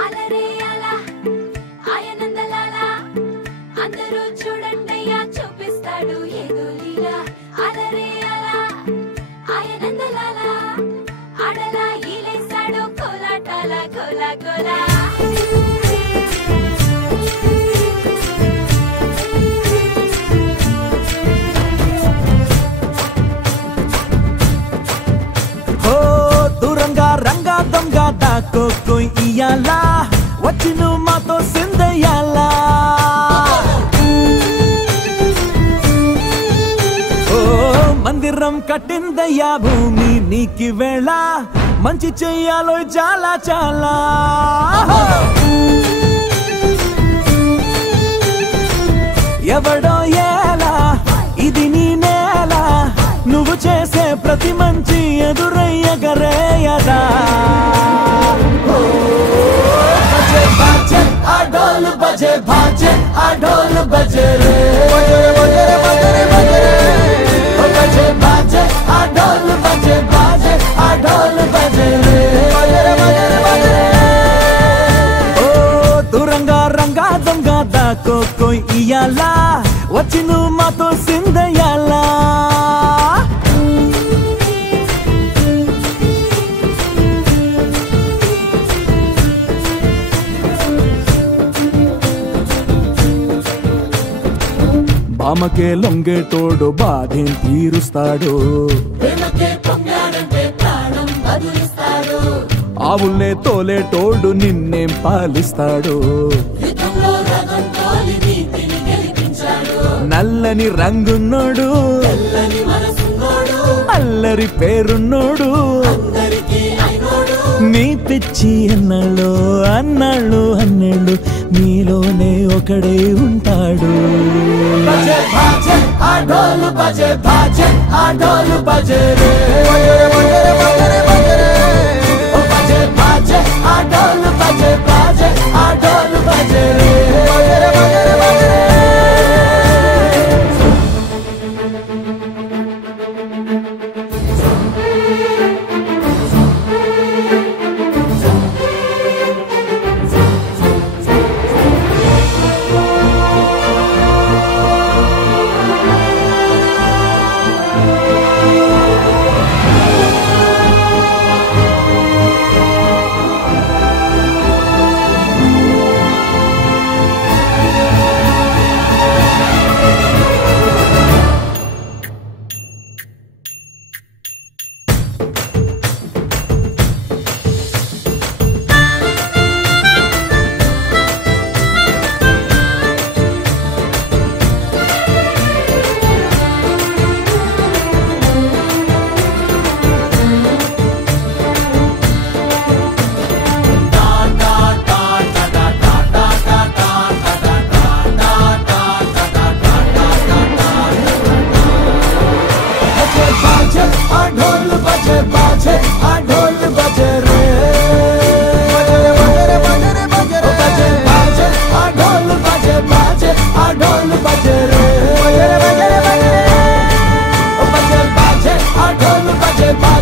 అలరే అలా ఆయనందలాలా అందరూ చూడండయ్యా చూపిస్తాడు ఏదో లీలా అలరే అలా ఆయనందలాలా ఆడలా ఈలేశాడు కోలాటాల కోలా కోలా రంగా దొంగ దాకో కోయి ఇయాలా వచ్చి నువ్వు మాతో సిందయ్యాలా ఓ మందిరం కట్టిందయ్యా భూమి నీకి వేళ మంచి చెయ్యాలో చాలా చాలా ఎవడో ఎలా ఇది నీ నేల నువ్వు చేసే ప్రతి మంచి ఎదురయ్యగరేయదా బజే బాజే ఆ ఢోల్ బజే బాజే ఆ ఢోల్ బజే రే బజే బజే బజే బజే బాజే ఆ ఢోల్ బజే బాజే ఆ ఢోల్ బజే రే బజే బజే ఓ తురంగా రంగా దొంగ దాకో కోయి ఇయాలా వచ్చి నువ్వు మాతో సిందయ్యాలా బామకే లొంగేటోడు బాధేం తీరుస్తాడు ఆవుల్నే తోలేటోడు నిన్నేం పాలిస్తాడు నల్లని రంగున్నోడు అల్లరి పేరున్నోడు నీ పిచ్చి అన్నాళ్ళు అన్నాళ్ళు అన్నేళ్ళు నీలోనే ఒకడే ఉంటాడు బజే బాజే ఆ ఢోల్ బజే బాజే ఆ ఢోల్ బజే రే బజే బజే బాజే ఆ ఢోల్ బజే బాజే ఆ ఢోల్ బజే రే Bye.